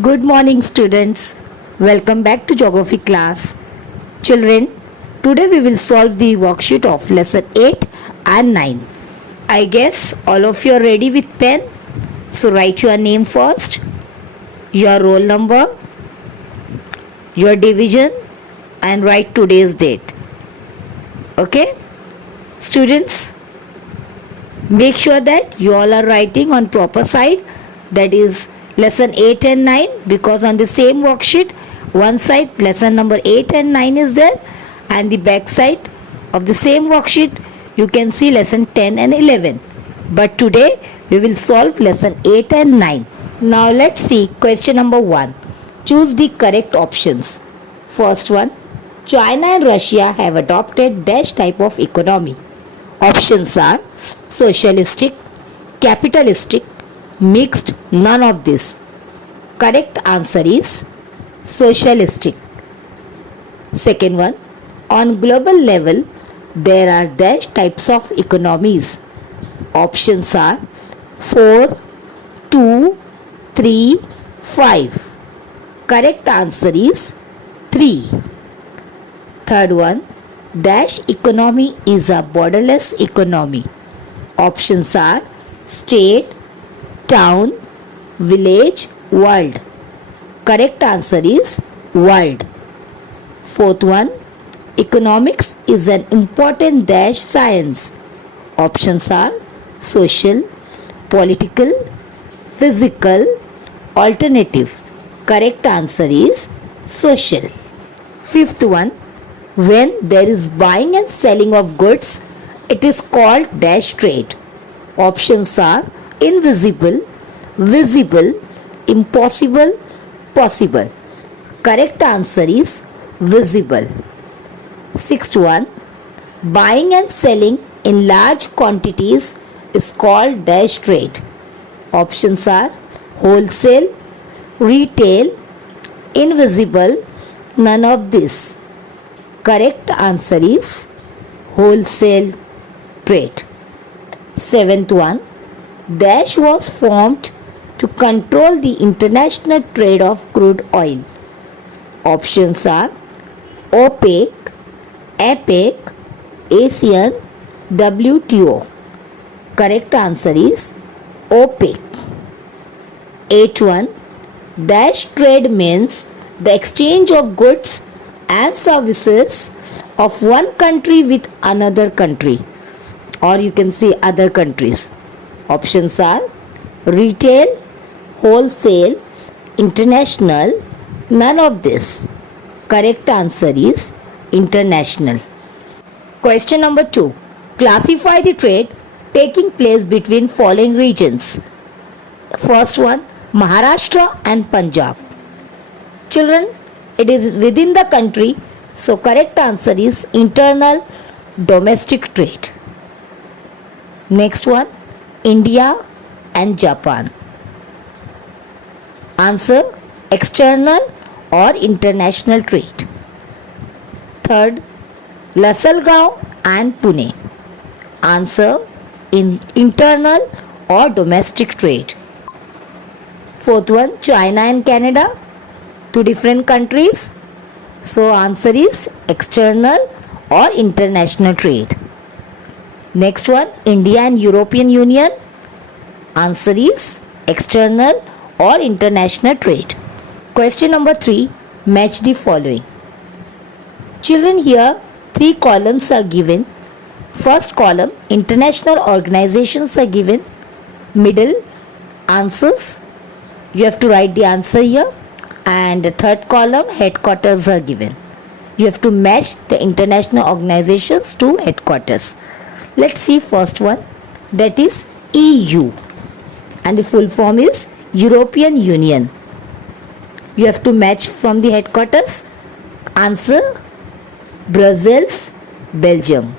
Good morning, students. Welcome back to geography class. Children, today we will solve the worksheet of lesson 8 and 9. I guess all of you are ready with pen. So write your name first, your roll number, your division, and write today's date. Okay? Students, make sure that you all are writing on proper side, that is lesson 8 and 9, because on the same worksheet one side lesson number 8 and 9 is there, and the back side of the same worksheet you can see lesson 10 and 11. But today we will solve lesson 8 and 9. Now let's see question number 1. Choose the correct options. First one, China and Russia have adopted dash type of economy. Options are socialistic, capitalistic, mixed, none of this. Correct answer is socialistic. Second one, on global level there are dash types of economies. Options are 4, 2, 3, 5. Correct answer is 3. Third one, dash economy is a borderless economy. Options are state, town, village, world. Correct answer is world. Fourth one, economics is an important dash science. Options are social, political, physical, alternative. Correct answer is social. Fifth one, when there is buying and selling of goods, it is called dash trade. Options are invisible, visible, impossible, possible. Correct answer is visible. Sixth one, buying and selling in large quantities is called dash trade. Options are wholesale, retail, invisible, none of this. Correct answer is wholesale trade. Seventh one, dash was formed to control the international trade of crude oil. Options are OPEC, APEC, ASEAN, WTO. Correct answer is OPEC. 8.1, dash trade means the exchange of goods and services of one country with another country, or you can say other countries. Options are retail, wholesale, international, none of this. Correct answer is international. Question number 2. Classify the trade taking place between following regions. First one, Maharashtra and Punjab. Children, it is within the country, so correct answer is internal domestic trade. Next one, India and Japan. Answer, external or international trade. Third, Lasalgaon and Pune. Answer, internal or domestic trade. Fourth one, China and Canada, two different countries, so answer is external or international trade. Next one, India and European Union. Answer is external or international trade. Question number 3, match the following. Children, here 3 columns are given. First column, international organizations are given. Middle, answers. You have to write the answer here. And the third column, headquarters are given. You have to match the international organizations to headquarters. Let's see first one, that is EU, and the full form is European Union. You have to match from the headquarters. Answer, Brussels, Belgium.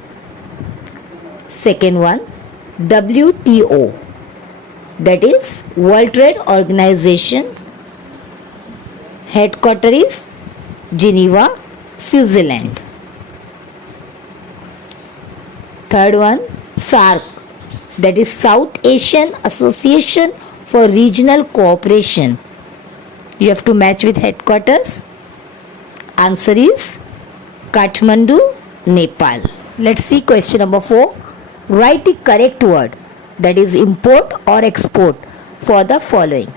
Second one, WTO, that is World Trade Organization. Headquarters is Geneva, Switzerland. Third one, SAARC, that is South Asian Association for Regional Cooperation. You have to match with headquarters. Answer is Kathmandu, Nepal. Let's see question number 4. Write the correct word, that is import or export, for the following.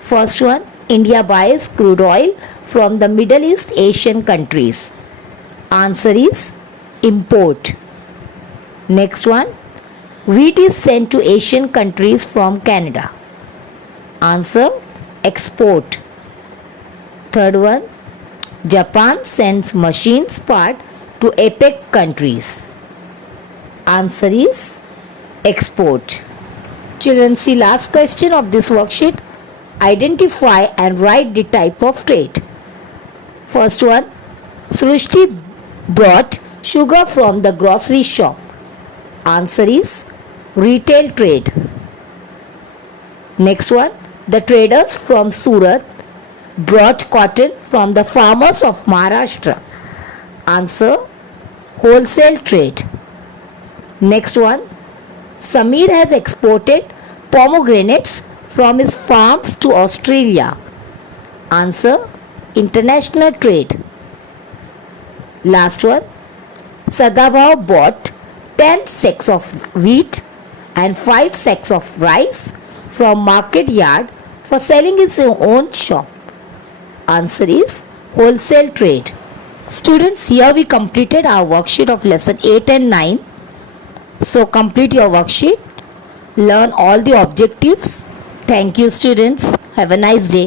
First one, India buys crude oil from the Middle East Asian countries. Answer is import. Next one, wheat is sent to Asian countries from Canada. Answer, export. Third one, Japan sends machines part to APEC countries. Answer is export. Children, see last question of this worksheet. Identify and write the type of trade. First one, Srushti brought sugar from the grocery shop. Answer is retail trade. Next one, the traders from Surat brought cotton from the farmers of Maharashtra. Answer, wholesale trade. Next one, Samir has exported pomegranates from his farms to Australia. Answer, international trade. Last one, Sadabhav bought 10 sacks of wheat and 5 sacks of rice from market yard for selling his own shop. Answer is wholesale trade. Students, here we completed our worksheet of lesson 8 and 9. So complete your worksheet. Learn all the objectives. Thank you, students. Have a nice day.